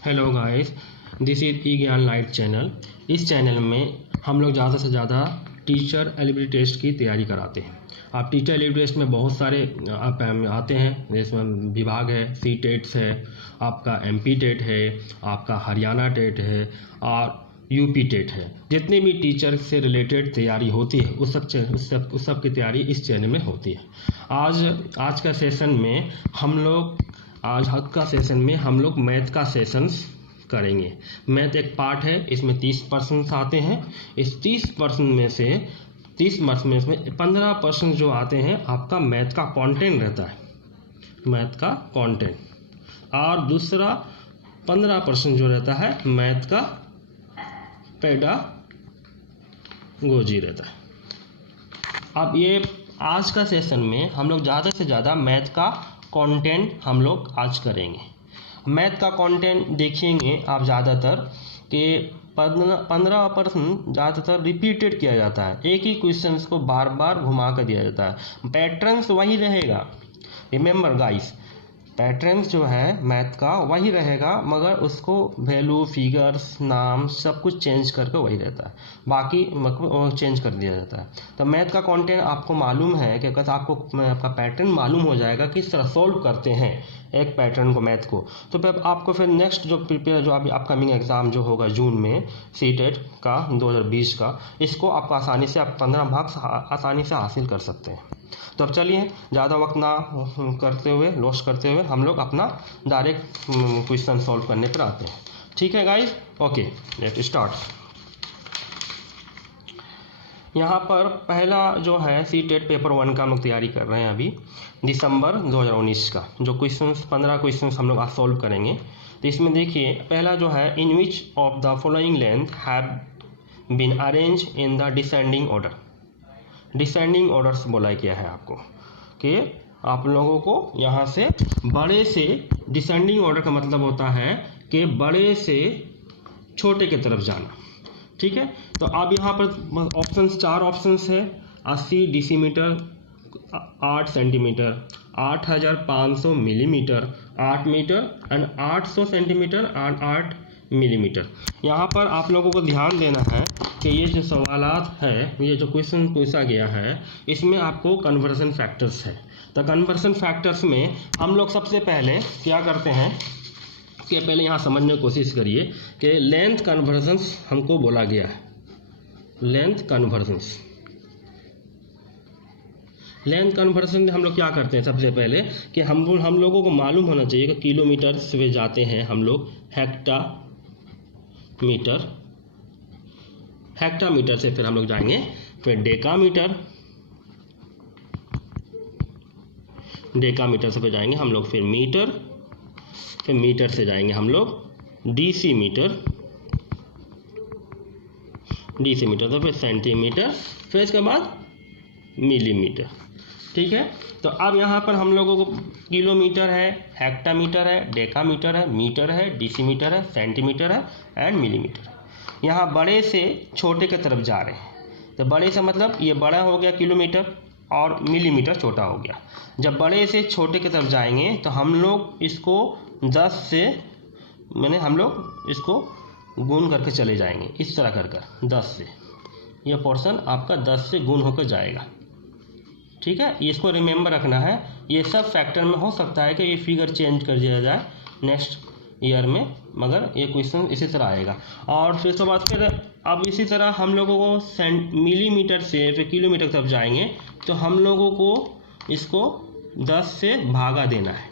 Hello guys, this is ई ज्ञान light channel. इस channel में हम लोग ज़्यादा से ज़्यादा टीचर एलिजिबिलिटी टेस्ट की तैयारी कराते हैं। आप टीचर एलिजिबिलिटी टेस्ट में बहुत सारे आप आते हैं, जिसमें विभाग है, सी टेट्स है, आपका MP टेट है, आपका हरियाणा टेट है और UP टेट है। जितने भी टीचर से रिलेटेड तैयारी होती है उस सब की तैयारी इस चैनल में होती है। आज का सेशन में हम लोग मैथ का सेशंस करेंगे। मैथ एक पार्ट है, इसमें 30% आते हैं। इस 30% में से 15% जो आते हैं आपका मैथ का कंटेंट रहता है, मैथ का कंटेंट, और दूसरा 15% जो रहता है मैथ का पेडागोजी रहता है। अब ये आज का सेशन में हम लोग ज़्यादा से ज़्यादा मैथ का कंटेंट हम लोग आज करेंगे। मैथ का कंटेंट देखेंगे आप ज़्यादातर कि 15% ज़्यादातर रिपीटेड किया जाता है, एक ही क्वेश्चन को बार बार घुमा कर दिया जाता है। पैटर्न्स वही रहेगा, रिमेंबर गाइस, पैटर्न्स जो है मैथ का वही रहेगा, मगर उसको वैल्यू, फिगर्स, नाम सब कुछ चेंज करके वही रहता है, बाकी चेंज कर दिया जाता है। तो मैथ का कंटेंट आपको मालूम है कि अगर आपको आपका पैटर्न मालूम हो जाएगा किस तरह सॉल्व करते हैं एक पैटर्न को, मैथ को, तो फिर आपको फिर नेक्स्ट जो प्रिपेयर जो अभी अपकमिंग एग्ज़ाम जो होगा जून में सी टेट का 2020 का, इसको आपको आसानी से आप 15 मार्क्स आसानी से हासिल कर सकते हैं। तो अब चलिए ज़्यादा वक्त ना लॉस करते हुए हम लोग अपना डायरेक्ट क्वेश्चन सॉल्व करने पर आते हैं। ठीक है गाइस, ओके लेट स्टार्ट। यहाँ पर पहला जो है सी टेट पेपर 1 का हम लोग तैयारी कर रहे हैं अभी दिसंबर 2019 का, जो क्वेश्चंस 15 क्वेश्चंस हम लोग आज सॉल्व करेंगे। तो इसमें देखिए पहला जो है, in which of the following length have been arrange in the descending order. Descending orders बोला गया है आपको कि आप लोगों को यहाँ से बड़े से, डिसेंडिंग ऑर्डर का मतलब होता है कि बड़े से छोटे की तरफ जाना। ठीक है, तो अब यहाँ पर ऑप्शंस 4 ऑप्शंस है, 80 decimetre, 8 centimetre, 8500 millimetre, 8 metre and 800 centimetre and 8 millimetre. यहाँ पर आप लोगों को ध्यान देना है कि ये जो सवालात है, ये जो क्वेश्चन पूछा गया है, इसमें आपको कन्वर्जन फैक्टर्स है। तो कन्वर्जन फैक्टर्स में हम लोग सबसे पहले क्या करते हैं कि पहले यहाँ समझने की कोशिश करिए कि लेंथ कन्वर्जन्स हमको बोला गया है। लेंथ कन्वर्जन्स में हम लोग क्या करते हैं, सबसे पहले कि हम लोगों को मालूम होना चाहिए कि किलोमीटर से जाते हैं हम लोग हेक्टामीटर से फिर हम लोग जाएंगे फिर डेकामीटर से फिर जाएंगे हम लोग फिर मीटर, फिर मीटर से जाएंगे हम लोग डेसीमीटर, तो फिर सेंटीमीटर, फिर इसके बाद मिलीमीटर। ठीक है, तो अब यहाँ पर हम लोगों को किलोमीटर है, हेक्टामीटर है, डेकामीटर है, मीटर है, डेसीमीटर है, सेंटीमीटर है एंड मिलीमीटर। यहाँ बड़े से छोटे की तरफ जा रहे हैं। तो बड़े से मतलब ये बड़ा हो गया किलोमीटर और मिलीमीटर छोटा हो गया। जब बड़े से छोटे की तरफ जाएंगे तो हम लोग इसको 10 से हम लोग इसको गुण करके चले जाएंगे, इस तरह कर 10 से, यह पोर्शन आपका 10 से गुण होकर जाएगा। ठीक है, इसको रिमेंबर रखना है। ये सब फैक्टर में हो सकता है कि ये फिगर चेंज कर दिया जाए नेक्स्ट ईयर में, मगर ये क्वेश्चन इसी तरह आएगा। और फिर उसके बाद फिर अब इसी तरह हम लोगों को मिलीमीटर से फिर किलोमीटर तक जाएंगे तो हम लोगों को इसको 10 से भागा देना है।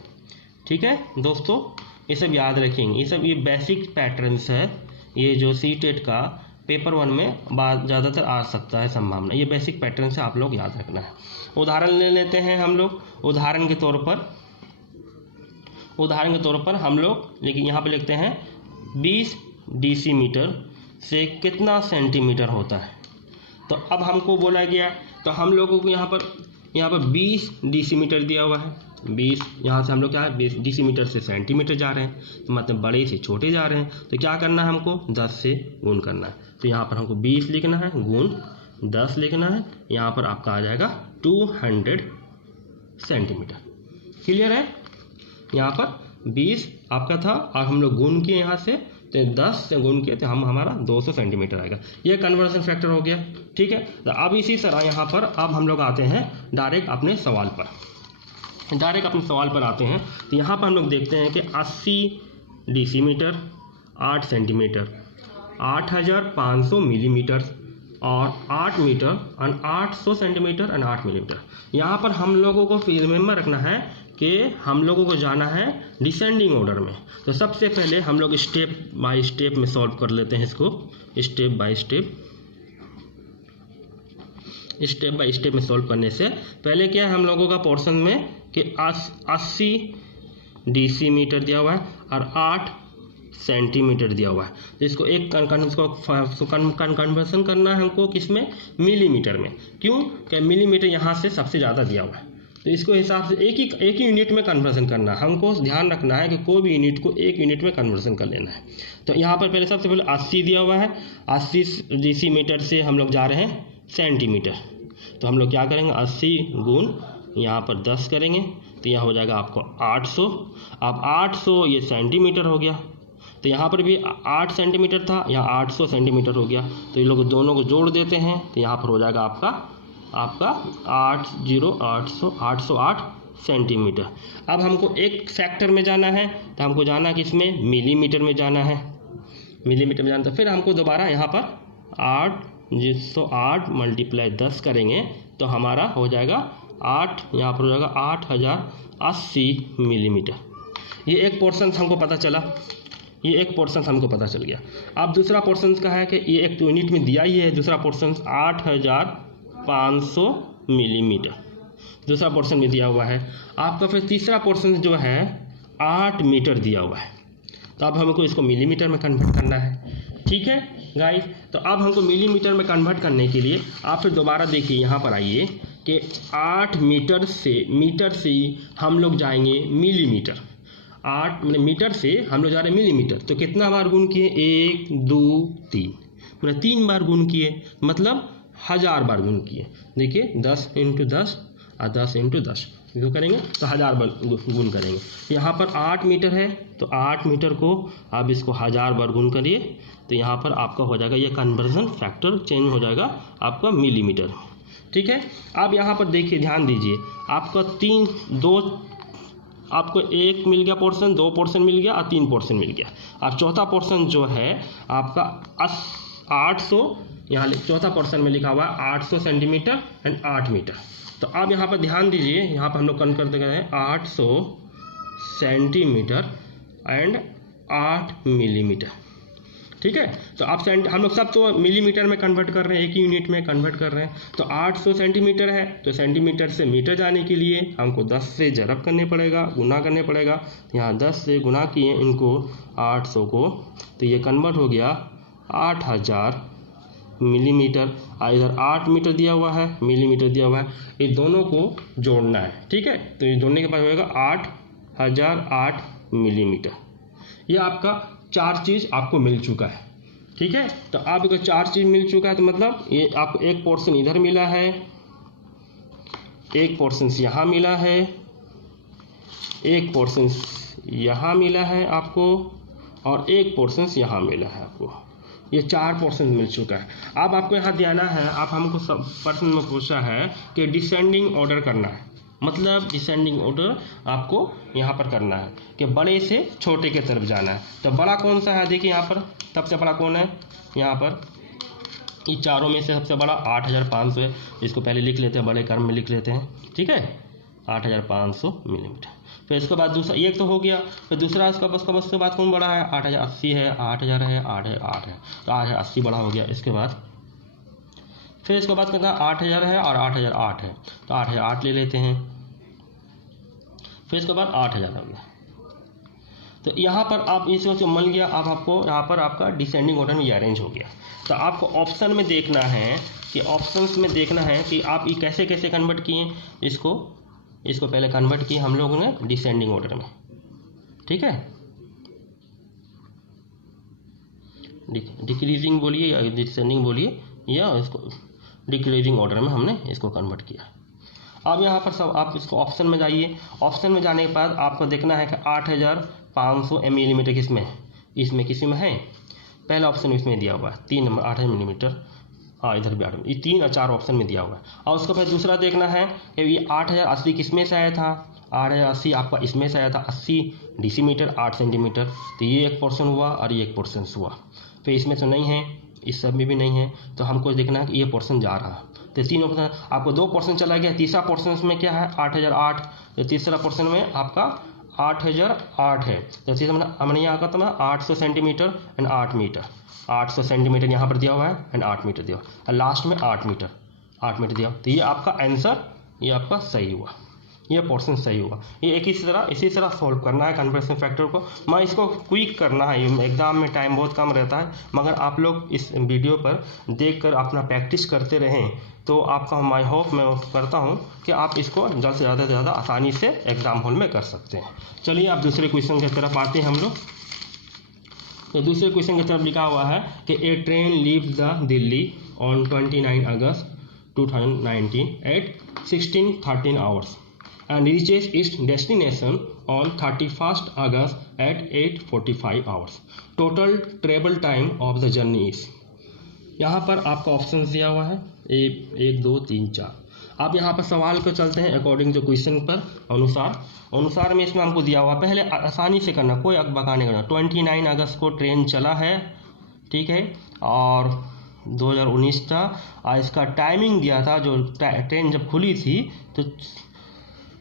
ठीक है दोस्तों, ये सब याद रखेंगे। ये बेसिक पैटर्न्स है, ये जो सी टेट का पेपर 1 में ज़्यादातर आ सकता है संभावना, ये बेसिक पैटर्न से आप लोग याद रखना है। उदाहरण ले लेते हैं हम लोग। उदाहरण के तौर पर हम लोग लेकिन यहाँ पर लिखते हैं 20 डेसीमीटर से कितना सेंटीमीटर होता है। तो अब हमको बोला गया, तो हम लोगों को यहाँ पर 20 डेसीमीटर दिया हुआ है। 20 यहाँ से हम लोग क्या है 20 डेसीमीटर से सेंटीमीटर जा रहे हैं, तो मतलब बड़े से छोटे जा रहे हैं। तो क्या करना है हमको 10 से गुण करना है। तो यहाँ पर हमको 20 लिखना है गुण 10 लिखना है, यहाँ पर आपका आ जाएगा 200 सेंटीमीटर। क्लियर है, यहाँ पर 20 आपका था और हम लोग गुण किए यहाँ से, तो 10 से गुण किए तो हमारा 200 सेंटीमीटर आएगा। ये कन्वर्जन फैक्टर हो गया। ठीक है, तो अब इसी तरह यहाँ पर अब हम लोग आते हैं डायरेक्ट अपने सवाल पर। आते हैं तो यहाँ पर हम लोग देखते हैं कि 80 डेसीमीटर 8 सेंटीमीटर, 8500 मिलीमीटर और 8 मीटर और 800 सेंटीमीटर और 8 मिलीमीटर। यहाँ पर हम लोगों को रिमेंबर रखना है कि हम लोगों को जाना है डिसेंडिंग ऑर्डर में। तो सबसे पहले हम लोग स्टेप बाय स्टेप में सॉल्व कर लेते हैं इसको, स्टेप बाय स्टेप में सॉल्व करने से पहले क्या है हम लोगों का पोर्शन में कि 80 डेसीमीटर दिया हुआ है और 8 सेंटीमीटर दिया हुआ है। तो इसको एक कन्वर्सन करना है हमको किसमें, मिलीमीटर में। क्यों, क्या मिलीमीटर यहाँ से सबसे ज़्यादा दिया हुआ है, तो इसको हिसाब से एक ही यूनिट में कन्वर्सन करना है। हमको ध्यान रखना है कि कोई भी यूनिट को एक यूनिट में कन्वर्सन कर लेना है। तो यहाँ पर सबसे पहले 80 दिया हुआ है, 80 डेसीमीटर से हम लोग जा रहे हैं सेंटीमीटर। तो हम लोग क्या करेंगे, 80 गुण यहाँ पर 10 करेंगे तो यह हो जाएगा आपको 800। अब 800 ये सेंटीमीटर हो गया, तो यहाँ पर भी 8 सेंटीमीटर था, यहाँ 800 सेंटीमीटर हो गया। तो ये लोग दोनों को जोड़ देते हैं तो यहाँ पर हो जाएगा आपका 808 सेंटीमीटर। अब हमको एक फैक्टर में जाना है, तो हमको जाना किसमें, मिलीमीटर में जाना है। तो फिर हमको दोबारा यहाँ पर 8 मल्टीप्लाई 10 करेंगे तो हमारा हो जाएगा 8, यहाँ पर हो जाएगा 8080 मिलीमीटर। ये एक पोर्शन हमको पता चला, चल गया। अब दूसरा पोर्शन का है कि ये एक तो यूनिट में दिया ही है, दूसरा पोर्शन 8500 मिलीमीटर दूसरा पोर्शन में दिया हुआ है आपका। फिर तीसरा पोर्शन जो है 8 मीटर दिया हुआ है, तो अब हमको इसको मिलीमीटर में कन्वर्ट करना है। ठीक है गाइस, तो अब हमको मिलीमीटर में कन्वर्ट करने के लिए आप फिर दोबारा देखिए यहाँ पर आइए कि 8 मीटर से हम लोग जाएंगे मिलीमीटर। 8 मीटर से हम लोग जा रहे हैं मिलीमीटर, तो कितना बार गुण किए, 1 2 3, मतलब 3 बार गुण किए, मतलब 1000 बार गुण किए। देखिए 10 × 10 और 10 × 10 जो करेंगे तो 1000 बार गुण करेंगे। यहाँ पर 8 मीटर है तो 8 मीटर को आप इसको 1000 बार गुण करिए, तो यहाँ पर आपका हो जाएगा ये कन्वर्जन फैक्टर चेंज हो जाएगा आपका मिलीमीटर। ठीक है, अब यहाँ पर देखिए ध्यान दीजिए, आपका 1 मिल गया पोर्शन, 2 पोर्शन मिल गया और 3 पोर्शन मिल गया। अब चौथा पोर्शन जो है आपका 800, यहाँ चौथा पोर्शन में लिखा हुआ है 800 सेंटीमीटर एंड 8 मीटर। तो अब यहाँ पर ध्यान दीजिए, यहाँ पर हम लोग कर देते हैं 800 सेंटीमीटर एंड 8 मिलीमीटर। ठीक है, तो आप हम लोग सब तो मिलीमीटर में कन्वर्ट कर रहे हैं, एक ही यूनिट में कन्वर्ट कर रहे हैं। तो 800 सेंटीमीटर है, तो सेंटीमीटर से मीटर जाने के लिए हमको 10 से ज़रब करने पड़ेगा, गुना करने पड़ेगा। यहाँ 10 से गुना किए इनको 800 को, तो ये कन्वर्ट हो गया 8000 मिलीमीटर। इधर 8 मीटर दिया हुआ है, मिलीमीटर दिया हुआ है, ये दोनों को जोड़ना है। ठीक है, तो ये जोड़ने के बाद होगा 8008 मिलीमीटर। ये आपका 4 चीज़ आपको मिल चुका है। ठीक है, तो आपको 4 चीज़ मिल चुका है, तो मतलब ये आपको एक पोर्शन इधर मिला है, एक पोर्शन यहाँ मिला है, एक पोर्शन यहाँ मिला है आपको, और एक पोर्शन यहाँ मिला है आपको। ये 4 पोर्शन मिल चुका है। अब आपको यहाँ देना है, आप हमको सब प्रश्न में पूछा है कि डिसेंडिंग ऑर्डर करना है, मतलब डिसेंडिंग ऑर्डर आपको यहाँ पर करना है कि बड़े से छोटे के तरफ जाना है। तो बड़ा कौन सा है, देखिए यहाँ पर सबसे बड़ा कौन है, यहाँ पर ये चारों में से सबसे बड़ा 8500 है। इसको पहले लिख लेते हैं, बड़े क्रम में लिख लेते हैं। ठीक है, 8500 मिलीमीटर। फिर इसके बाद दूसरा एक तो हो गया, फिर दूसरा उसके बाद कौन बड़ा है, 8080 है, 8000 है, 8008 है, तो 8080 बड़ा हो गया। इसके बाद फिर इसके बाद कहता है 8000 है और 8008 है, तो 8008 ले लेते हैं। फिर इसके बाद 8000 हो गया। तो यहाँ पर आप इसको जो मिल गया, अब आपको यहाँ पर आपका डिसेंडिंग ऑर्डर में ये अरेंज हो गया। तो आपको ऑप्शन में देखना है कि आप ये कैसे कैसे कन्वर्ट किए, इसको पहले कन्वर्ट किए हम लोगों ने डिसेंडिंग ऑर्डर में। ठीक है, डिक्रीजिंग बोलिए या डिसेंडिंग बोलिए, या इसको डिक्रीजिंग ऑर्डर में हमने इसको कन्वर्ट किया। अब यहाँ पर सब आप इसको ऑप्शन में जाइए। ऑप्शन में जाने के बाद आपको देखना है कि 500 मिलीमीटर किसमें किसी में है, पहला ऑप्शन इसमें दिया हुआ है 3 नंबर 8 मिलीमीटर, इधर भी 8, ये 3 और 4 ऑप्शन में दिया हुआ है। और उसका फिर दूसरा देखना है कि ये 8080 किसमें से आया था, 8080 आपका इसमें से आया था 80 डेसीमीटर 8 सेंटीमीटर, तो ये एक पोर्शन हुआ और ये एक पोर्शन हुआ। फिर इसमें तो नहीं है, इस सब में भी नहीं है, तो हमको देखना है कि ये पोर्शन जा रहा है। तो 3 ऑप्शन, आपको 2 पोर्शन चला गया, तीसरा पोर्शन में क्या है 8008, तो तीसरा पोर्शन में आपका 8008 है। तो तीसरा हमने यहाँ का तो 800 सेंटीमीटर एंड 8 मीटर, 800 सेंटीमीटर यहाँ पर दिया हुआ है एंड 8 मीटर दिया हुआ है, और लास्ट में 8 मीटर दिया। तो ये आपका आंसर, ये आपका सही हुआ, ये पोर्शन सही हुआ। ये इसी तरह सॉल्व करना है कन्वर्शन फैक्टर को। मैं इसको क्विक करना है, एग्जाम में टाइम बहुत कम रहता है, मगर आप लोग इस वीडियो पर देखकर अपना प्रैक्टिस करते रहें तो आपका माय होप मैं करता हूँ कि आप इसको ज़्यादा से ज़्यादा आसानी से एग्जाम हॉल में कर सकते हैं। चलिए आप दूसरे क्वेश्चन की तरफ आते हैं हम लोग। तो दूसरे क्वेश्चन की तरफ लिखा हुआ है कि a train leaves the Delhi on 29 August 2019 at 16:13 hours and reaches its destination on 31st August at 8:45 hours. Total travel time of the journey is, यहाँ पर आपका ऑप्शन दिया हुआ है 1 2 3 4। आप यहाँ पर सवाल को चलते हैं अकॉर्डिंग टू क्वेश्चन पर अनुसार में इसमें हमको दिया हुआ, पहले आसानी से करना, कोई अकबका नहीं करना। 29 अगस्त को ट्रेन चला है, ठीक है, और 2019 था, और इसका टाइमिंग दिया था, जो ट्रेन जब खुली थी तो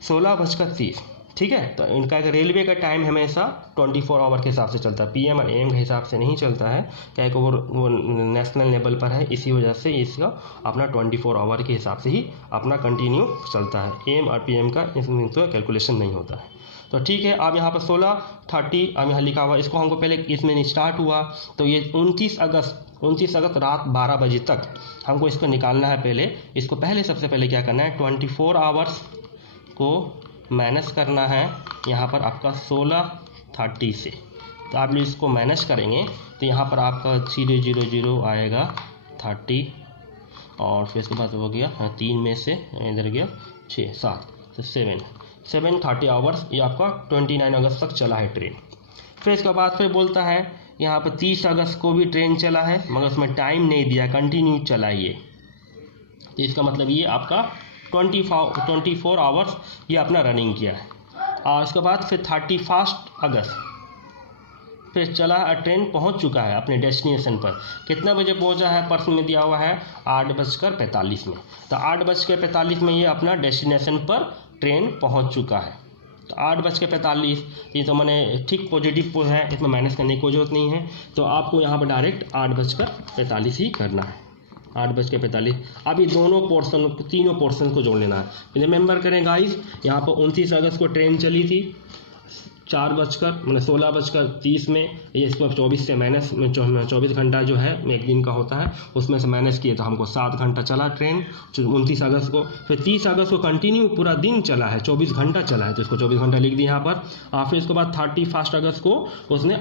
16:30, ठीक है। तो इनका रेलवे का टाइम हमेशा 24 आवर के हिसाब से चलता है, PM और AM के हिसाब से नहीं चलता है, क्या कि वो नेशनल लेवल पर है, इसी वजह से इसका अपना 24 आवर के हिसाब से ही अपना कंटिन्यू चलता है। AM और PM का इसमें तो कैलकुलेशन नहीं होता है। तो ठीक है, अब यहाँ पर 16:30 अब यहाँ लिखा हुआ, इसको हमको पहले इसमें स्टार्ट हुआ तो ये 29 अगस्त रात 12 बजे तक हमको इसको निकालना है। पहले इसको सबसे पहले क्या करना है, 24 आवर्स को माइनस करना है यहाँ पर आपका 16:30 से। तो आप लोग इसको माइनस करेंगे तो यहाँ पर आपका 000 आएगा 30, और फिर इसके बाद हो गया 3 में से इधर गया 6 7 तो 730 आवर्स ये आपका 29 अगस्त तक चला है ट्रेन। फिर इसके बाद फिर बोलता है यहाँ पर 30 अगस्त को भी ट्रेन चला है, मगर उसमें टाइम नहीं दिया, कंटिन्यू चला ये। तो इसका मतलब ये आपका 24 आवर्स ये अपना रनिंग किया है। और उसके बाद फिर 31 अगस्त फिर चला, ट्रेन पहुंच चुका है अपने डेस्टिनेशन पर। कितना बजे पहुंचा है, प्रश्न में दिया हुआ है 8:45 में। तो 8:45 में ये अपना डेस्टिनेशन पर ट्रेन पहुंच चुका है। तो 8:45 ये तो मैंने ठीक पॉजिटिव है, इसमें माइनस करने की कोई जरूरत नहीं है। तो आपको यहाँ पर डायरेक्ट 8:45 ही करना है, 8:45। अब ये तीनों पोर्शन को जोड़ लेना है। रिमेंबर करें गाइस, यहाँ पर 29 अगस्त को ट्रेन चली थी 16:30 में, ये इसको 24 से माइनस 24 घंटा जो है एक दिन का होता है, उसमें से माइनस किए तो हमको 7 घंटा चला ट्रेन 29 अगस्त को। फिर 30 अगस्त को कंटिन्यू पूरा दिन चला है, 24 घंटा चला है, तो इसको 24 घंटा लिख दिया यहाँ पर। और फिर इसके बाद 31 अगस्त को उसने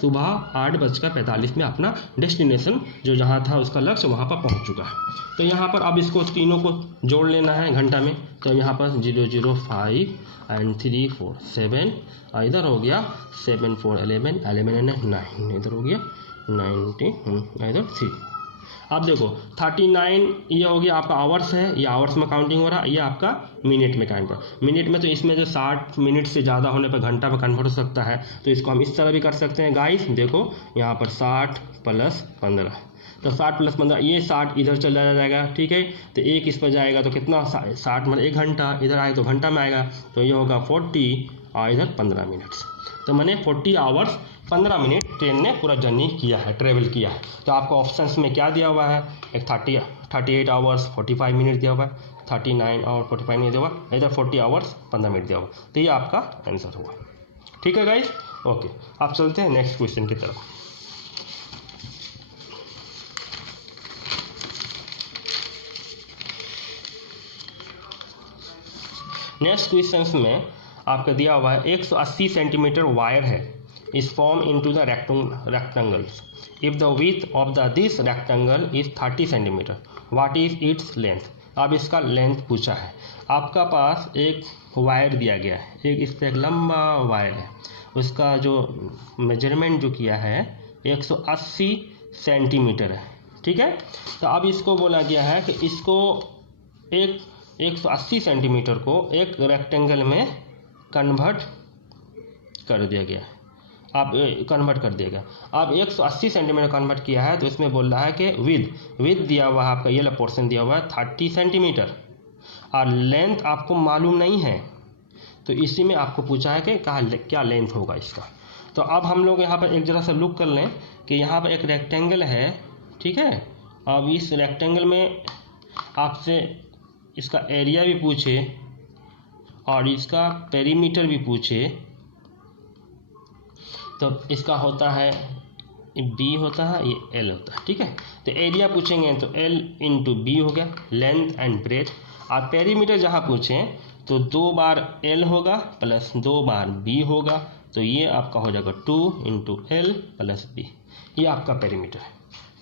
सुबह 8:45 में अपना डेस्टिनेशन जो जहाँ था उसका लक्ष्य वहाँ पर पहुँच चुका है। तो यहाँ पर अब इसको तीनों को जोड़ लेना है घंटा में। तो यहाँ पर 005 एंड 3 4 7, इधर हो गया 7 4 11 एंड 9, इधर हो गया 19, इधर 3। अब देखो 39 ये हो गया आपका आवर्स है, ये आवर्स में काउंटिंग हो रहा है, ये आपका मिनट में काउंट हो रहा है। मिनट में तो इसमें जो 60 मिनट से ज़्यादा होने पर घंटा में कन्वर्ट हो सकता है, तो इसको हम इस तरह भी कर सकते हैं गाइस। देखो यहाँ पर 60 + 15, तो 60 + 15 ये 60 इधर चला जाएगा, ठीक है। तो एक इस पर जाएगा तो कितना 60 मतलब 1 घंटा, इधर आए तो घंटा में आएगा, तो ये होगा 40 और इधर 15 मिनट। तो मैंने 40 आवर्स 15 मिनट ट्रेन ने पूरा जर्नी किया है, ट्रेवल किया है। तो आपको ऑप्शंस में क्या दिया हुआ है, एक 38 आवर्स 45 मिनट दिया हुआ है, 39 और 45 मिनट दिया हुआ, इधर 40 आवर्स 15 मिनट दिया हुआ। तो ये आपका आंसर हुआ, ठीक है गाइस। ओके, आप चलते हैं नेक्स्ट क्वेश्चन की तरफ। नेक्स्ट क्वेश्चन में आपका दिया हुआ है 180 सेंटीमीटर वायर है, is form into the rectangles. If the width of this rectangle is 30 centimetre, what is its length. अब इसका लेंथ पूछा है। आपका पास एक वायर दिया गया है, इस पर एक लंबा वायर है, उसका जो मेजरमेंट जो किया है 180 सेंटीमीटर है, ठीक है। तो अब इसको बोला गया है कि इसको 180 सेंटीमीटर को एक रेक्टेंगल में कन्वर्ट कर दिया गया, आप कन्वर्ट कर दिएगा। अब 180 सेंटीमीटर कन्वर्ट किया है तो इसमें बोल रहा है कि विद दिया हुआ है आपका, ये वाला पोर्शन दिया हुआ है 30 सेंटीमीटर और लेंथ आपको मालूम नहीं है, तो इसी में आपको पूछा है कि क्या लेंथ होगा इसका। तो अब हम लोग यहाँ पर एक जरा सा लुक कर लें कि यहाँ पर एक रेक्टेंगल है, ठीक है। अब इस रेक्टेंगल में आपसे इसका एरिया भी पूछे और इसका पेरीमीटर भी पूछे, तो इसका होता है बी होता है, ये एल होता है, ठीक है। तो एरिया पूछेंगे तो एल इंटू बी हो गया, लेंथ एंड ब्रेथ। और पेरीमीटर जहाँ पूछें तो 2 बार एल होगा प्लस 2 बार बी होगा, तो ये आपका हो जाएगा 2 इंटू एल प्लस बी, ये आपका पेरीमीटर है,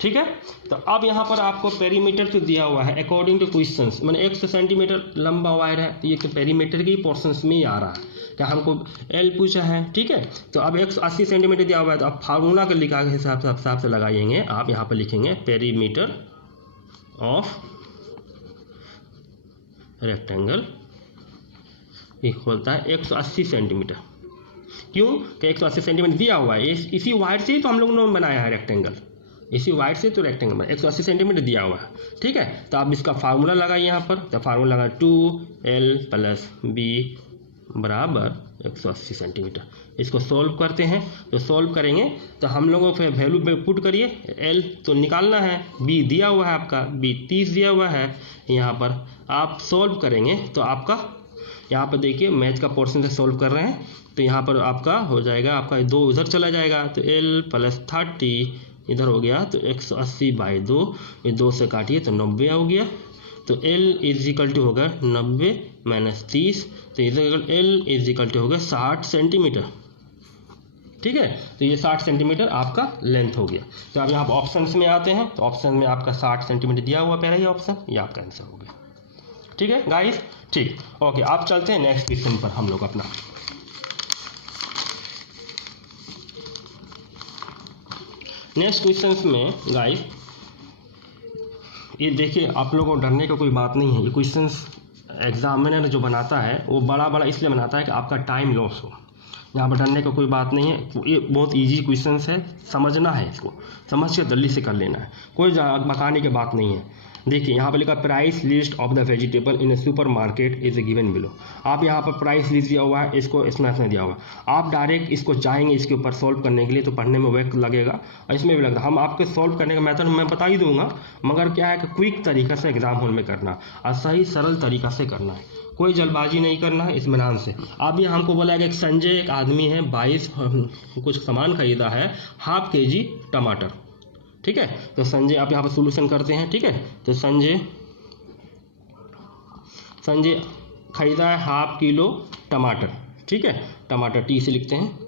ठीक है। तो अब यहाँ पर आपको पेरीमीटर तो दिया हुआ है अकॉर्डिंग टू क्वेश्चंस, मैंने 100 सेंटीमीटर लंबा वायर है तो ये पेरीमीटर के पोर्शंस में ही आ रहा है, क्या हमको एल पूछा है, ठीक है। तो अब 180 सेंटीमीटर दिया हुआ है तो आप फार्मूला का लिखा के हिसाब से लगाइएंगे, आप यहाँ पर लिखेंगे पेरीमीटर ऑफ रेक्टेंगल होता है 180 सेंटीमीटर। क्यों कि 180 सेंटीमीटर दिया हुआ है, इसी वायर से ही तो हम लोगों ने बनाया है रेक्टेंगल, इसी वायर से तो रेक्टेंगल में 180 सेंटीमीटर दिया हुआ है, ठीक है। तो आप इसका फार्मूला लगाइए यहाँ पर, तो फार्मूला लगा 2l प्लस बी बराबर 180 सेंटीमीटर। इसको सॉल्व करते हैं, तो सॉल्व करेंगे तो हम लोगों को वैल्यू पुट करिए, l तो निकालना है, b दिया हुआ है आपका, b 30 दिया हुआ है, यहाँ पर आप सॉल्व करेंगे तो आपका यहाँ पर देखिए मैथ का पोर्शन से सॉल्व कर रहे हैं, तो यहाँ पर आपका हो जाएगा, आपका 2 उधर चला जाएगा तो l प्लस 30 इधर हो गया, तो 180/2, ये 2 से काटिए तो 90 हो गया, तो l इज इक्वल टू होगा 90 माइनस 30, तो इधर l इज इक्वल टू होगा 60 सेंटीमीटर, ठीक है। तो ये 60 सेंटीमीटर आपका लेंथ हो गया। तो अब यहाँ पर ऑप्शन में आते हैं, तो ऑप्शन में आपका 60 सेंटीमीटर दिया हुआ पहला ही ऑप्शन, ये आपका आंसर हो गया, ठीक है गाइस, ठीक, ओके। आप चलते हैं नेक्स्ट क्वेश्चन पर हम लोग अपना। नेक्स्ट क्वेश्चन में गाइस ये देखिए, आप लोगों को डरने का कोई बात नहीं है, ये क्वेश्चंस एग्जामिनर जो बनाता है वो बड़ा इसलिए बनाता है कि आपका टाइम लॉस हो, यहाँ पर डरने का कोई बात नहीं है। ये बहुत इजी क्वेश्चंस है, समझना है, इसको समझ के जल्दी से कर लेना है, कोई बकाने की बात नहीं है। देखिए यहाँ पर लिखा price list of the vegetable in A super market is given below. आप यहाँ पर प्राइस लिस्ट दिया हुआ है, इसको स्नैप में दिया हुआ, आप डायरेक्ट इसको जाएंगे इसके ऊपर सॉल्व करने के लिए, तो पढ़ने में वक्त लगेगा और इसमें भी लगता है। हम आपके सॉल्व करने का मेथड मैं बता ही दूंगा, मगर क्या है कि क्विक तरीका से एग्जाम हॉल में करना और सही सरल तरीका से करना है, कोई जल्दबाजी नहीं करना है इत्मीनान से। अब ये हमको बोला कि एक संजय एक आदमी है, 22 कुछ सामान खरीदा है, ½ kg टमाटर, ठीक है। तो संजय, आप यहाँ पर सोल्यूशन करते हैं, ठीक है। तो संजय खरीदा है ½ किलो टमाटर, ठीक है। टमाटर टी से लिखते हैं,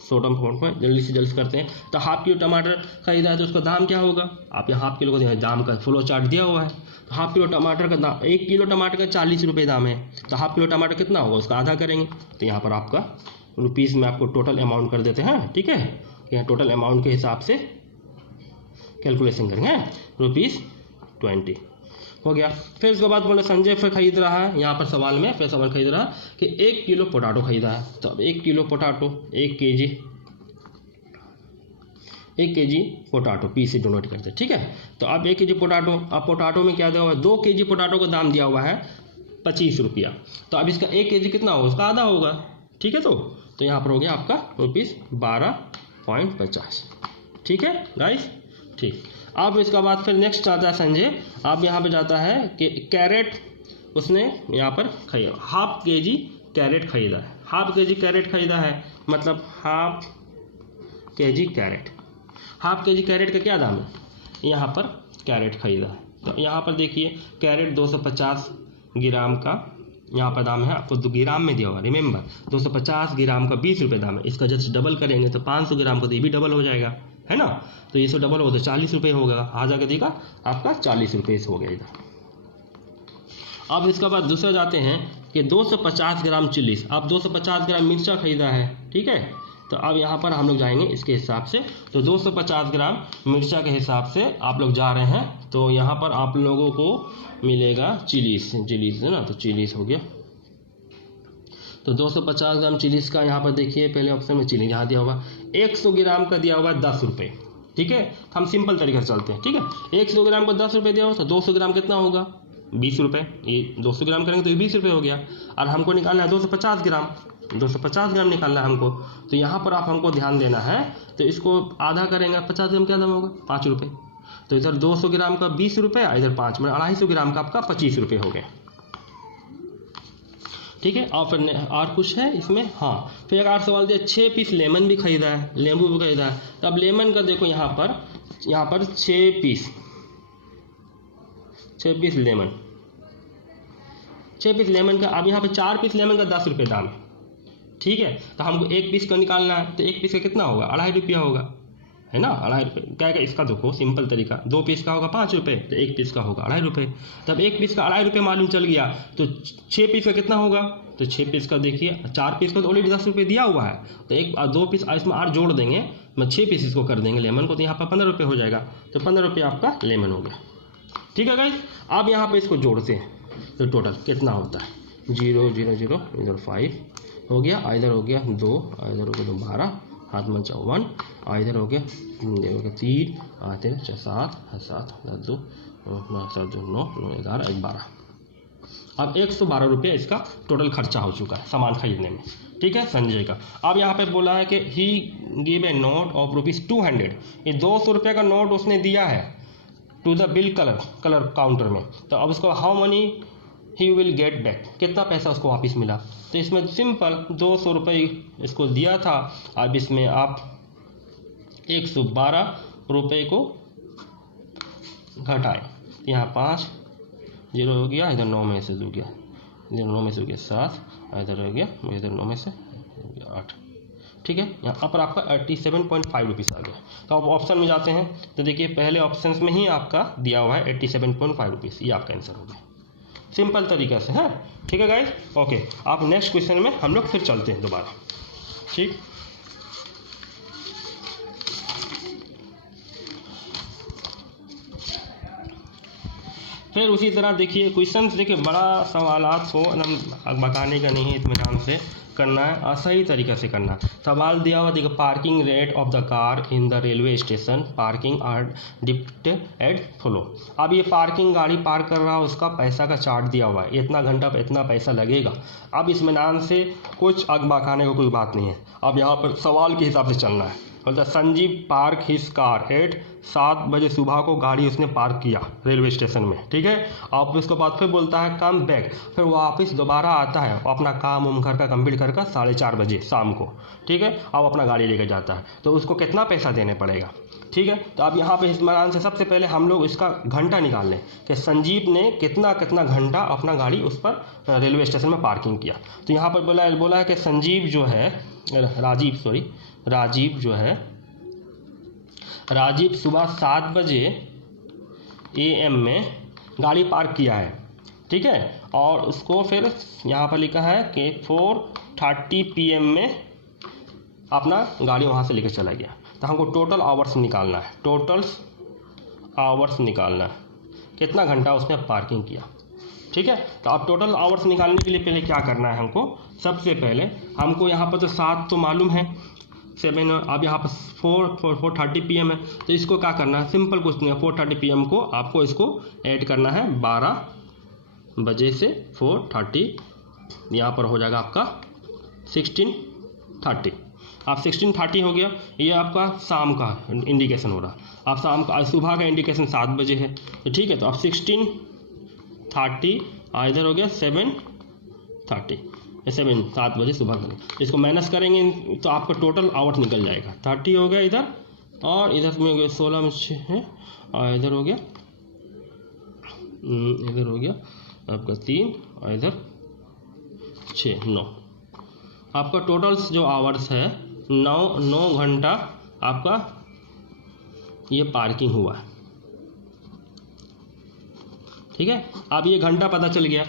शॉर्ट फॉर्म में जल्दी से जल्दी करते हैं। तो ½ किलो टमाटर खरीदा है तो उसका दाम क्या होगा, आप यहाँ ½ किलो को दाम का फ्लो चार्ट दिया हुआ है। तो ½ किलो टमाटर का दाम, 1 किलो टमाटर का 40 रुपये दाम है, तो ½ किलो टमाटर कितना होगा उसका आधा करेंगे, तो यहाँ पर आपका रुपीज़ में आपको टोटल अमाउंट कर देते हैं, ठीक है। यहाँ टोटल अमाउंट के हिसाब से कैलकुलेशन करेंगे, ₹20 हो गया। फिर उसके बाद बोले संजय फिर खरीद रहा है, यहाँ पर सवाल में फिर सवाल खरीद रहा है कि 1 किलो पोटाटो खरीदा है, तो अब 1 kilo potato 1 KG potato P से डोनेट करते हैं, ठीक है। तो अब 1 केजी पोटाटो, अब पोटाटो में क्या दिया हुआ है, 2 केजी पोटाटो का दाम दिया हुआ है 25 रुपया, तो अब इसका 1 केजी कितना होगा, उसका आधा होगा, ठीक है। तो यहाँ पर हो गया आपका ₹12.50, ठीक है गाइस, ठीक। अब इसका बाद फिर नेक्स्ट आता है संजय, अब यहाँ पे जाता है कि कैरेट उसने यहाँ पर खरीदा, ½ kg कैरेट खरीदा है, ½ kg कैरेट खरीदा है, मतलब ½ kg कैरेट, ½ kg कैरेट का क्या दाम है, यहाँ पर कैरेट खरीदा है। तो यहाँ पर देखिए कैरेट 250 ग्राम का यहाँ पर दाम है, आपको 2 ग्राम में दिया हुआ, रिमेंबर 250 ग्राम का 20 रुपये दाम है, इसका जस्ट डबल करेंगे तो 500 ग्राम का तो ये भी डबल हो जाएगा, है ना। तो ये 100 डबल हो तो 40 रुपये होगा, आ जाकर देखा आपका 40 रुपये हो गया इधर। अब इसके बाद दूसरा जाते हैं कि 250 ग्राम चिल्लीस, आप 250 ग्राम मिर्चा खरीदा है, ठीक है, तो अब यहाँ पर हम लोग जाएंगे इसके हिसाब से। तो 250 ग्राम मिर्चा के हिसाब से आप लोग जा रहे हैं। तो यहाँ पर आप लोगों को मिलेगा चिलीज है ना, तो चिलीज हो गया। तो 250 ग्राम चिलीज का यहाँ पर देखिए पहले ऑप्शन में चिली यहाँ दिया होगा 100 ग्राम का दिया होगा 10 रुपये। ठीक है, हम सिंपल तरीके से चलते हैं। ठीक है, 100 ग्राम को 10 रुपये दिया हो तो 200 ग्राम कितना होगा 20 रुपये। ये 200 ग्राम करेंगे तो ये 20 रुपये हो गया। और हमको निकालना है 250 ग्राम, 250 ग्राम निकालना है हमको। तो यहाँ पर आप हमको ध्यान देना है, तो इसको आधा करेंगे 50 ग्राम क्या दाम होगा 5 रुपये। तो इधर 200 ग्राम का 20 रुपये, इधर 5 मतलब 250 ग्राम का आपका 25 रुपये हो गए। ठीक है, और फिर और कुछ है इसमें। हाँ, फिर एक और सवाल दिया 6 पीस लेमन भी खरीदा है, नींबू भी खरीदा है। तो अब लेमन का देखो यहाँ पर 6 पीस लेमन, 6 पीस लेमन का। अब यहाँ पे 4 पीस लेमन का 10 रुपये दाम है। ठीक है, तो हमको 1 पीस का निकालना है, तो 1 पीस का कितना होगा 2.5 रुपया होगा, है ना। 2.5 रुपये क्या है इसका, देखो सिंपल तरीका, 2 पीस का होगा 5 रुपये, तो 1 पीस का होगा 2.5 रुपये। तब 1 पीस का 2.5 रुपये मालूम चल गया, तो 6 पीस का कितना होगा, तो 6 पीस का देखिए 4 पीस का तो ऑलरेडी 10 रुपये दिया हुआ है, तो 2 पीस इसमें और जोड़ देंगे, मैं 6 पीस इसको कर देंगे लेमन को, तो यहाँ पर 15 रुपये हो जाएगा। तो 15 रुपये आपका लेमन हो गया। ठीक है गाइस, अब यहाँ पर इसको जोड़ते हैं तो टोटल कितना होता है 0 0 0, इधर 5 हो गया, इधर हो गया 2, इधर हो गया 12, हाथ में 54, इधर हो गया 3, 3 6 7 7 2 9 7 9 11 12। अब 112 रुपये इसका टोटल खर्चा हो चुका है सामान खरीदने में। ठीक है, संजय का। अब यहाँ पे बोला है कि he give a note of ₹200, ये 200 रुपये का नोट उसने दिया है to the bill colour counter में। तो अब इसको how money he will get back, कितना पैसा उसको वापस मिला। तो इसमें सिंपल 200 रुपये इसको दिया था, अब इसमें आप 112 रुपये को घटाएं, यहाँ 5 0 हो गया, इधर 9 में से हो गया, इधर 9 में से हो गया 7, इधर हो गया, इधर 9 में से 8। ठीक है, यहाँ पर आपका 87.5 रुपीज़ आ गया। तो आप ऑप्शन में जाते हैं तो देखिए पहले ऑप्शन में ही आपका दिया हुआ है 87.5 रुपीज़, ये आपका आंसर हो गया सिंपल तरीके से है। ठीक है गाइस, ओके। आप नेक्स्ट क्वेश्चन में हम लोग फिर चलते हैं दोबारा। ठीक, फिर उसी तरह देखिए क्वेश्चन, देखिए बड़ा सवालात को बताने का नहीं है, इत्मीनान से करना है और सही तरीके से करना है। सवाल दिया हुआ देखिए parking rate of the car in the railway station, parking are डिप्ट एट फ्लो। अब ये पार्किंग गाड़ी पार्क कर रहा है, उसका पैसा का चार्ट दिया हुआ है, इतना घंटा पर इतना पैसा लगेगा। अब इत्मीनान से कुछ अगबकाने को कोई बात नहीं है। अब यहाँ पर सवाल के हिसाब से चलना है। बोलता Sanjeev park his car eight 7 बजे सुबह को गाड़ी उसने पार्क किया रेलवे स्टेशन में। ठीक है, और उसके बाद फिर बोलता है कम बैक, फिर वापस दोबारा आता है अपना काम उम घर का कंप्लीट कर 4:30 बजे शाम को। ठीक है, अब अपना गाड़ी लेकर जाता है, तो उसको कितना पैसा देने पड़ेगा। ठीक है, तो अब यहाँ पे इत्मीनान से सबसे पहले हम लोग इसका घंटा निकाल लें कि संजीव ने कितना घंटा अपना गाड़ी उस पर रेलवे स्टेशन में पार्किंग किया। तो यहाँ पर बोला है कि संजीव जो है राजीव सुबह 7 बजे AM में गाड़ी पार्क किया है। ठीक है, और उसको फिर यहाँ पर लिखा है कि 4:30 PM में अपना गाड़ी वहाँ से लेकर चला गया। तो हमको टोटल आवर्स निकालना है, कितना घंटा उसने पार्किंग किया। ठीक है, तो अब टोटल आवर्स निकालने के लिए पहले क्या करना है हमको, सबसे पहले हमको यहाँ पर तो 7 तो मालूम है, 7, अब यहाँ पर 4:30 PM है, तो इसको क्या करना है, सिंपल कुछ नहीं है, 4:30 PM को आपको इसको ऐड करना है 12 बजे से 4:30, यहाँ पर हो जाएगा आपका 16:30। आप 16:30 हो गया, ये आपका शाम का इंडिकेशन हो रहा, आप शाम का, सुबह का इंडिकेशन 7 बजे है। तो ठीक है, तो आप 16:30 इधर हो गया 7:30, 7 बजे सुबह करें, इसको माइनस करेंगे तो आपका टोटल आवर्स निकल जाएगा। 30 हो गया इधर, और इधर में हो गया 16 में 6 है, और इधर हो गया आपका 3, और इधर 6 9। आपका टोटल जो आवर्स है 9 घंटा आपका ये पार्किंग हुआ है। ठीक है, अब ये घंटा पता चल गया,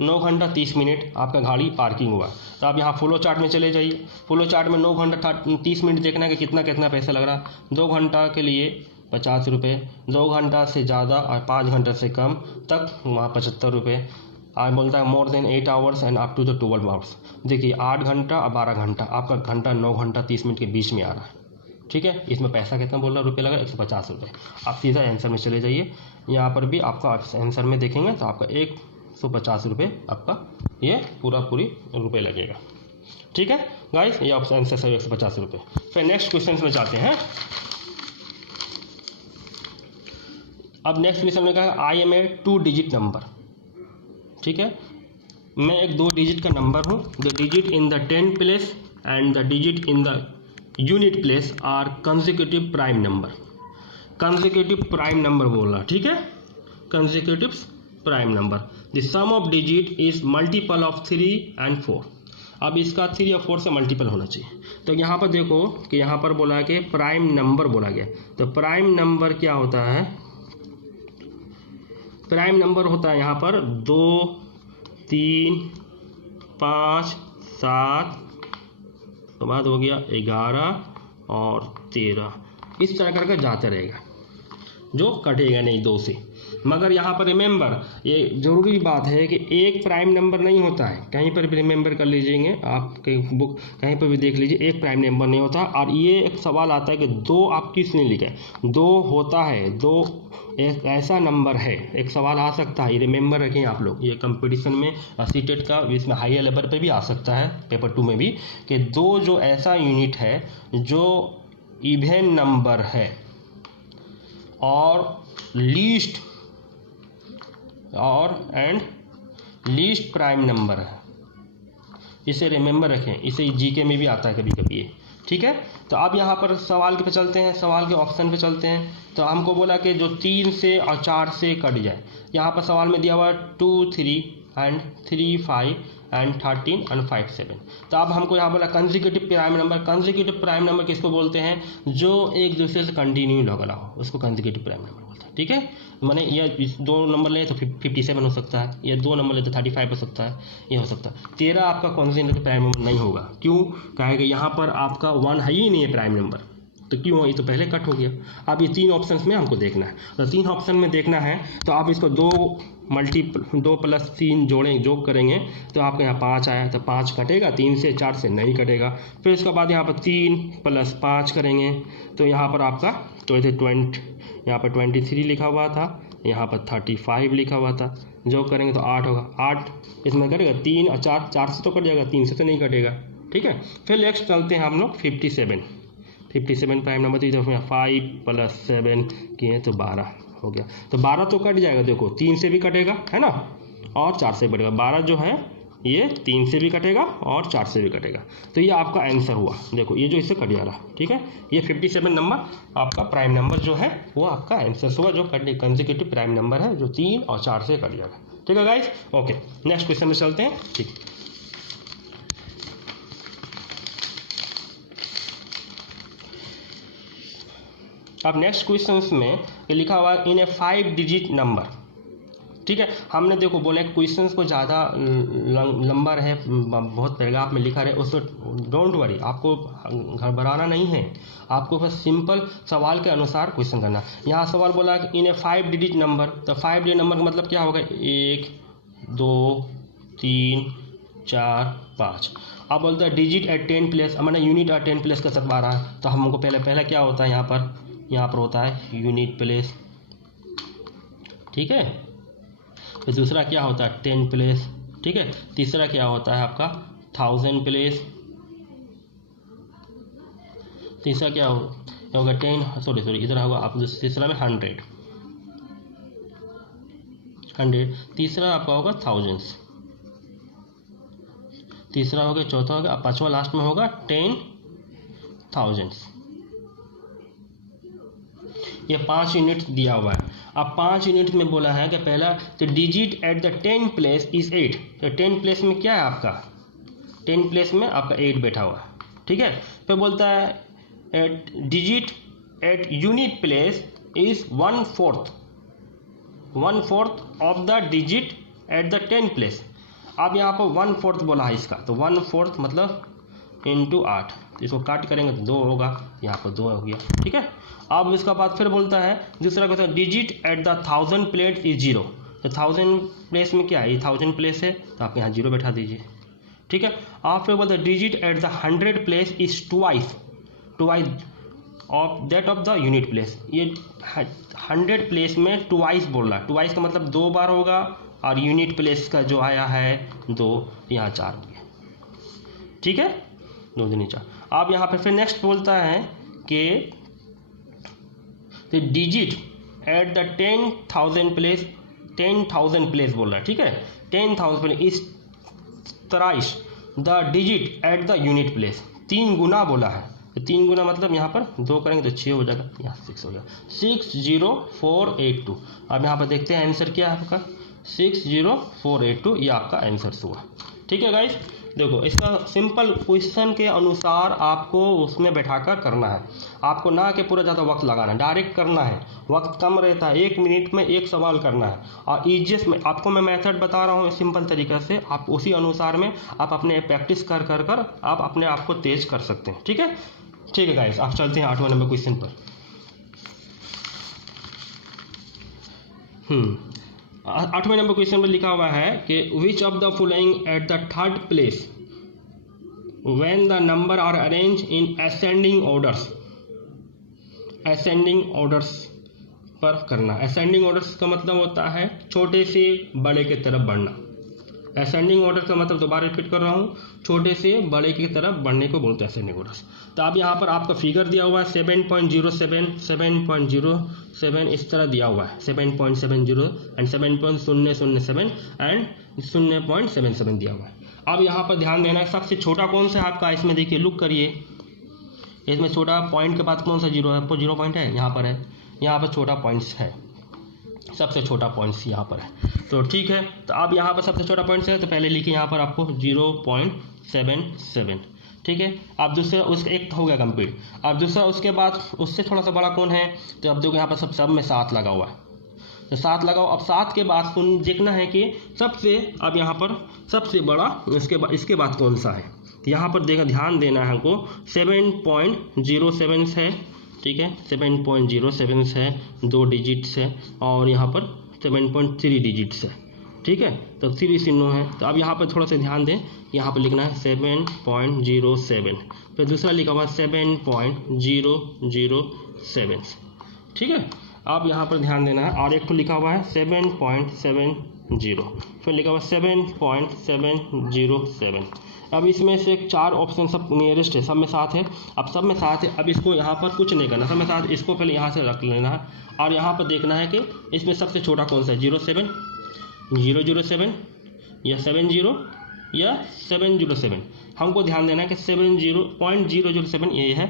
9 घंटा 30 मिनट आपका गाड़ी पार्किंग हुआ। तो आप यहाँ फ्लो चार्ट में चले जाइए। फ्लो चार्ट में 9 घंटा 30 मिनट देखना है कि कितना कितना पैसा लग रहा। 2 घंटा के लिए 50 रुपये, 2 घंटा से ज़्यादा और 5 घंटा से कम तक वहाँ 75 रुपये। और बोलता है more than 8 hours and up to the 12 hours. देखिए 8 घंटा और 12 घंटा, आपका घंटा 9 घंटा 30 मिनट के बीच में आ रहा है। ठीक है, इसमें पैसा कितना बोल रहा है, रुपये लगा 150 रुपये। आप सीधा आंसर में चले जाइए। यहाँ पर भी आपका आंसर में देखेंगे तो आपका 150 रुपये आपका ये पूरी रुपये लगेगा। ठीक है गाइस, ये ऑप्शन आंसर है 150 रुपये। फिर नेक्स्ट क्वेश्चन में जाते हैं। अब नेक्स्ट क्वेश्चन में कहा I am a 2 digit number. ठीक है, मैं एक 2 डिजिट का नंबर हूँ। The digit in the 10 place and the digit in the unit place are consecutive prime number. Consecutive prime number बोल रहा। ठीक है, consecutive prime number. The sum of digit is multiple of 3 and 4। अब इसका 3 और 4 से multiple होना चाहिए। तो यहाँ पर देखो कि यहाँ पर बोला कि प्राइम नंबर बोला गया। तो प्राइम नंबर क्या होता है, प्राइम नंबर होता है यहाँ पर 2, 3, 5, 7, उसके बाद हो गया 11 और 13। इस तरह करके जाता रहेगा, जो कटेगा नहीं 2 से। मगर यहाँ पर रिमेंबर, ये ज़रूरी बात है कि एक प्राइम नंबर नहीं होता है। कहीं पर भी रिमेंबर कर लीजिएंगे, आप कहीं बुक कहीं पर भी देख लीजिए, एक प्राइम नंबर नहीं होता। और ये एक सवाल आता है कि 2 आप किसने लिखा है, 2 होता है, 2 एक ऐसा नंबर है। एक सवाल आ सकता है, ये रिमेंबर रखें आप लोग। ये कंपटीशन में सीटेट का इसमें हायर लेवल पे भी आ सकता है, पेपर 2 में भी, कि 2 जो ऐसा यूनिट है जो इवन नंबर है और लीस्ट लीस्ट प्राइम नंबर है। इसे रिमेंबर रखें, इसे जीके में भी आता है कभी कभी ये। ठीक है, तो अब यहाँ पर सवाल पे चलते हैं, सवाल के ऑप्शन पे चलते हैं। तो हमको बोला कि जो 3 से और 4 से कट जाए। यहाँ पर सवाल में दिया हुआ 2, 3 and 3, 5 and 13 and 5, 7। तो अब हमको यहाँ बोला consecutive prime number. Consecutive prime number किसको बोलते हैं, जो एक दूसरे से कंटिन्यू लग रहा हो, उसको कंसेक्यूटिव प्राइम नंबर बोलते हैं। ठीक है, माने ये 2 नंबर ले तो 57 हो सकता है, या 2 नंबर ले तो 35 हो सकता है, ये हो सकता है। 13 आपका कंसेक्यूटिव प्राइम नंबर नहीं होगा। क्यों, कहेगा यहाँ पर आपका 1 है ही नहीं है प्राइम नंबर, तो क्यों, ये तो पहले कट हो गया। अब ये 3 ऑप्शन में हमको देखना है। तो 3 ऑप्शन में देखना है तो आप इसको 2 + 3 जोग करेंगे तो आपके यहाँ 5 आया, तो 5 कटेगा 3 से, 4 से नहीं कटेगा। फिर उसके बाद यहाँ पर 3 + 5 करेंगे तो यहाँ पर आपका तो ऐसे 20, यहाँ पर 23 लिखा हुआ था, यहाँ पर 35 लिखा हुआ था। जो करेंगे तो 8 होगा, 8 इसमें कटेगा, 3 और 4, 4 से तो कट जाएगा, 3 से तो नहीं कटेगा। ठीक है, फिर नेक्स्ट चलते हैं हम लोग 57 प्राइम नंबर। तो 5 + 7 किए तो 12 हो गया। तो 12 तो कट जाएगा, देखो 3 से भी कटेगा है ना, और 4 से भी कटेगा। 12 जो है ये 3 से भी कटेगा और 4 से भी कटेगा। तो ये आपका आंसर हुआ। देखो ये जो इससे कट जा रहा, ठीक है, ये 57 नंबर आपका प्राइम नंबर जो है वो आपका आंसर हुआ, जो कंसेक्यूटिव प्राइम नंबर है, जो 3 और 4 से कट जाएगा। ठीक है गाइस, ओके नेक्स्ट क्वेश्चन में चलते हैं। ठीक, अब नेक्स्ट क्वेश्चन में लिखा हुआ इन ए 5 डिजिट नंबर। ठीक है, हमने देखो बोला क्वेश्चंस को ज़्यादा लंबा है, बहुत पैराग्राफ में लिखा रहे, उसको डोंट वरी, आपको घबराना नहीं है, आपको बस सिंपल सवाल के अनुसार क्वेश्चन करना। यहाँ सवाल बोला कि इन ए 5 डिजिट नंबर, तो 5 डिजिट नंबर का मतलब क्या होगा, 1, 2, 3, 4, 5। अब बोलता है डिजिट एट 10 प्लेस, मैंने यूनिट एट 10 प्लेस का सतवा रहा है, तो हमको पहले क्या होता है, यहाँ पर होता है यूनिट प्लेस। ठीक है, फिर दूसरा क्या होता है 10 प्लेस। ठीक है, तीसरा क्या होता है आपका 1000 प्लेस। तीसरा क्या होगा 10, सॉरी इधर होगा आप तीसरा में 100। तीसरा आपका होगा थाउजेंड्स। तीसरा हो गया, चौथा हो गया, अब पांचवा लास्ट में होगा 10,000। ये 5 यूनिट दिया हुआ है। अब 5 यूनिट में बोला है कि पहला तो digit at the 10 place is 8। तो 10 प्लेस में क्या है आपका, 10 प्लेस में आपका 8 बैठा हुआ है। ठीक है, फिर बोलता है at digit at unit place is 1/4 of the digit at the 10 place. अब यहाँ पर 1/4 बोला है इसका, तो 1/4 मतलब इंटू 8, तो इसको काट करेंगे तो 2 होगा, यहाँ पर 2 हो गया। ठीक है, अब इसका बाद फिर बोलता है दूसरा question, digit at the 1000 place is 0, तो 1000 प्लेस में क्या है, ये 1000 प्लेस है तो आप यहाँ 0 बैठा दीजिए। ठीक है, आप फिर बोलते हैं digit at the 100 place is twice of that of the unit place, ये 100 प्लेस में ट्वाइस बोल रहा है, ट्वाइस का मतलब 2 बार होगा, और यूनिट प्लेस का जो आया है 2, यहाँ 4 हो गया। ठीक है, 2 दूनी 4। अब यहाँ पे फिर नेक्स्ट बोलता है कि डिजिट एट द 10,000 प्लेस बोल रहा है। ठीक है, 10,000 प्लेस इस thrice the digit at the unit place, 3 गुना बोला है, तो 3 गुना मतलब यहाँ पर 2 करेंगे तो 6 हो जाएगा, यहाँ 6 हो गया, 60482। अब यहाँ पर देखते हैं आंसर क्या है आपका, 60482, ये आपका आंसर हुआ। ठीक है गाइस, देखो इसका सिंपल क्वेश्चन के अनुसार आपको उसमें बैठाकर करना है, आपको ना कि पूरा ज़्यादा वक्त लगाना है, डायरेक्ट करना है, वक्त कम रहता है, 1 मिनट में 1 सवाल करना है, और ईजीएस्ट में आपको मैं मेथड बता रहा हूँ सिंपल तरीके से, आप उसी अनुसार में आप अपने प्रैक्टिस कर आप अपने आप को तेज कर सकते हैं। ठीक है गाइस, आप चलते हैं 8वां नंबर क्वेश्चन पर। 8वें नंबर क्वेश्चन में लिखा हुआ है कि which of the following at the 3rd place when the number are arrange in ascending orders पर करना। असेंडिंग ऑर्डर्स का मतलब होता है छोटे से बड़े की तरफ बढ़ना। असेंडिंग ऑर्डर का मतलब दोबारा रिपीट कर रहा हूँ, छोटे से बड़े की तरफ बढ़ने को बोलते हैं असेंडिंग ऑर्डर्स। तो अब यहाँ पर आपका फिगर दिया हुआ है 7.07, 7.07 इस तरह दिया हुआ है, 7.70 एंड 7.007 एंड 0.77 दिया हुआ है। अब यहाँ पर ध्यान देना है सबसे छोटा कौन सा है आपका, इसमें देखिए लुक करिए, इसमें छोटा पॉइंट के बाद कौन सा 0 है, आपको 0 पॉइंट है, यहाँ पर है, यहाँ पर छोटा पॉइंट्स है, सबसे छोटा पॉइंट्स यहाँ पर है। तो ठीक है, तो अब यहाँ पर सबसे छोटा पॉइंट्स है, तो पहले लिखिए यहाँ पर आपको 0.77। ठीक है, अब दूसरा उसका एक हो गया कंप्लीट। अब दूसरा उसके बाद उससे थोड़ा सा बड़ा कौन है, तो अब देखो यहाँ पर सब में 7 लगा हुआ है, तो 7 लगाओ। अब 7 के बाद कौन देखना है कि सबसे, अब यहाँ पर सबसे बड़ा इसके बाद कौन सा है, तो यहाँ पर देखा ध्यान देना है हमको 7.07 है। ठीक है, 7.07 है, 2 डिजिट्स है, और यहाँ पर 7.3 डिजिट्स है। ठीक है, तो 3 चिन्हों है, तो अब यहाँ पर थोड़ा सा ध्यान दें, यहाँ पर लिखना है 7.07, फिर दूसरा लिखा हुआ 7.007। ठीक है, अब यहाँ पर ध्यान देना है, और एक तो लिखा हुआ है 7.70, फिर लिखा हुआ 7.707। अब इसमें से 4 ऑप्शन सब नियरेस्ट है, सब में 7 है, अब सब में 7 है, अब इसको यहाँ पर कुछ नहीं करना, सब में 7, इसको पहले यहाँ से रख लेना है, और यहाँ पर देखना है कि इसमें सबसे छोटा कौन सा है, 0.7, 0.07 या 70 या 7.07। हमको ध्यान देना है कि 0.007 ये है।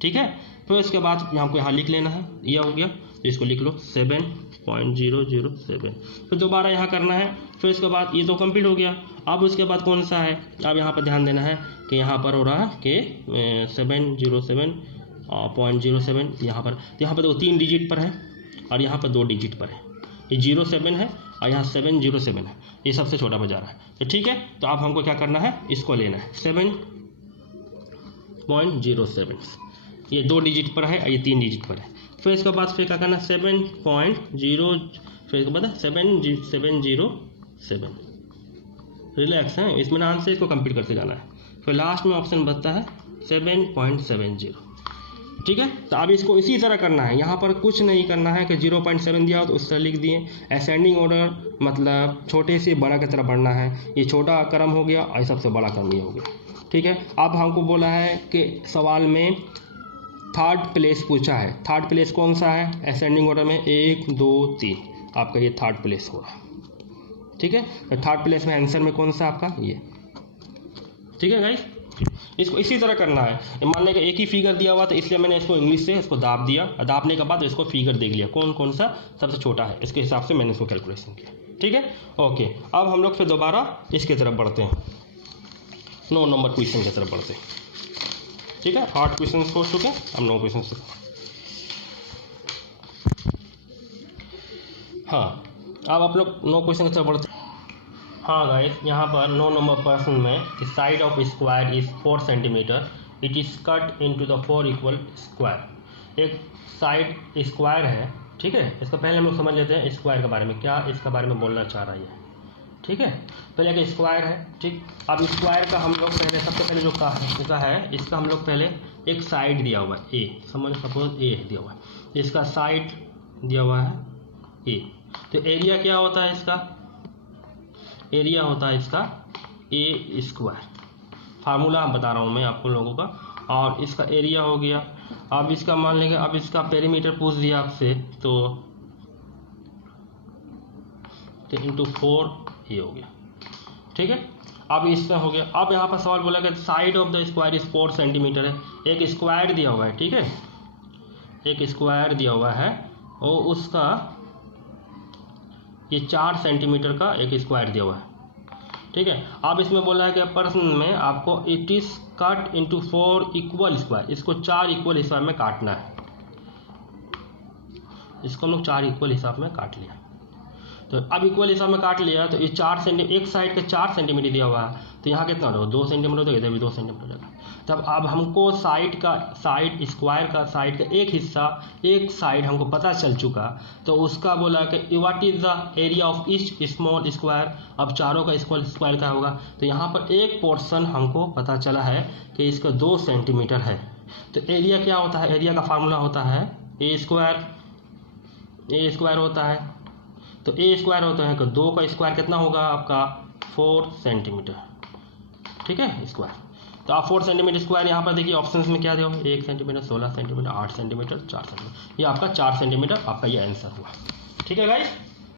ठीक है, फिर इसके बाद हमको यहाँ लिख लेना है, ये हो गया, तो इसको लिख लो 7.007, फिर दोबारा यहाँ करना है, फिर इसके बाद ये तो कंप्लीट हो गया। अब उसके बाद कौन सा है, अब यहाँ पर ध्यान देना है कि यहाँ पर हो रहा है कि 707.07, यहाँ पर देखो 3 डिजिट पर है, और यहाँ पर 2 डिजिट पर है, ये 07 है और यहाँ 707 है, ये सबसे छोटा बजा रहा है। तो ठीक है, तो अब हमको क्या करना है, इसको लेना है 7.07, ये 2 डिजिट पर है और ये 3 डिजिट पर है। फिर इसके बाद फिर क्या करना है 7.0, फिर इसके बाद 707। रिलैक्स है, इसमें आंसर से इसको कंप्लीट करते जाना है। फिर लास्ट में ऑप्शन बचता है 7.70। ठीक है, तो अब इसको इसी तरह करना है, यहाँ पर कुछ नहीं करना है कि 0.7 दिया हो तो उस तरह लिख दिए। असेंडिंग ऑर्डर मतलब छोटे से बड़ा की तरफ बढ़ना है, ये छोटा क्रम हो गया और सबसे बड़ा क्रम ये हो गया। ठीक है, अब हमको बोला है कि सवाल में 3rd प्लेस पूछा है, 3rd प्लेस कौन सा है असेंडिंग ऑर्डर में, 1 2 3, आपका ये 3rd प्लेस होगा। ठीक है, तो 3rd प्लेस में आंसर में कौन सा आपका ये। ठीक है गाइस, इसको इसी तरह करना है। मान लें कि एक ही फिगर दिया हुआ, तो इसलिए मैंने इसको इंग्लिश से इसको दाब दिया, दाबने के बाद इसको फिगर देख लिया कौन कौन सा सबसे छोटा है, इसके हिसाब से मैंने इसको कैलकुलेशन किया। ठीक है, ओके, अब हम लोग फिर दोबारा इसकी तरफ बढ़ते हैं, 9 नंबर क्वेश्चन की तरफ बढ़ते हैं। ठीक है, 8 क्वेश्चन हो चुके हैं, अब 9 क्वेश्चन से। हाँ, अब आप लोग 9 क्वेश्चन की तरफ बढ़ते हैं। हाँ गाइस, यहाँ पर 9 नंबर प्रश्न में the side of square is 4 centimetre, it is cut into the 4 equal square. एक साइड स्क्वायर है, ठीक है। इसका पहले हम लोग समझ लेते हैं स्क्वायर के बारे में, क्या इसका बारे में बोलना चाह रहा है, ठीक है। पहले एक स्क्वायर है, ठीक। अब स्क्वायर का हम लोग पहले सबसे पहले जो का है इसका हम लोग पहले एक साइड दिया हुआ है ए, समझ सपोज ए दिया हुआ है, इसका साइड दिया हुआ है ए। तो एरिया क्या होता है इसका, एरिया होता है इसका ए स्क्वायर, फार्मूला बता रहा हूँ मैं आपको लोगों का। और इसका एरिया हो गया। अब इसका मान लेंगे, अब इसका पेरीमीटर पूछ दिया आपसे तो इंटू 4 ये हो गया, ठीक है। अब इसका हो गया। अब यहाँ पर सवाल बोला कि side of the square is 4 centimetre है, एक स्क्वायर दिया हुआ है, ठीक है, एक स्क्वायर दिया हुआ है और उसका ये 4 सेंटीमीटर का एक स्क्वायर दिया हुआ है, ठीक है। अब इसमें बोला है कि प्रश्न में आपको it is cut into 4 equal square, इसको 4 इक्वल स्क्वायर में काटना है, इसको हम लोग 4 इक्वल हिसाब में काट लिया। तो अब इक्वल हिसाब में काट लिया तो ये 4 सेंटीमीटर, एक साइड का 4 सेंटीमीटर दिया हुआ है, तो यहाँ कितना होगा 2 सेंटीमीटर हो जाएगा, इधर भी 2 सेंटीमीटर हो जाएगा। तब अब हमको साइड स्क्वायर का साइड का एक हिस्सा, एक साइड हमको पता चल चुका, तो उसका बोला कि what is the area of each small square. अब चारों का स्क्वायर क्या होगा, तो यहाँ पर एक पोर्शन हमको पता चला है कि इसका 2 सेंटीमीटर है। तो एरिया क्या होता है, एरिया का फार्मूला होता है ए स्क्वायर होता है। तो ए स्क्वायर होता है कि 2 का स्क्वायर कितना होगा आपका 4 सेंटीमीटर, ठीक है स्क्वायर। तो आप 4 सेंटीमीटर स्क्वायर यहाँ पर देखिए ऑप्शंस में क्या दिया हो, 1 सेंटीमीटर, 16 सेंटीमीटर, 8 सेंटीमीटर, 4 सेंटीमीटर, ये आपका 4 सेंटीमीटर आपका ये आंसर हुआ, ठीक है गाइस।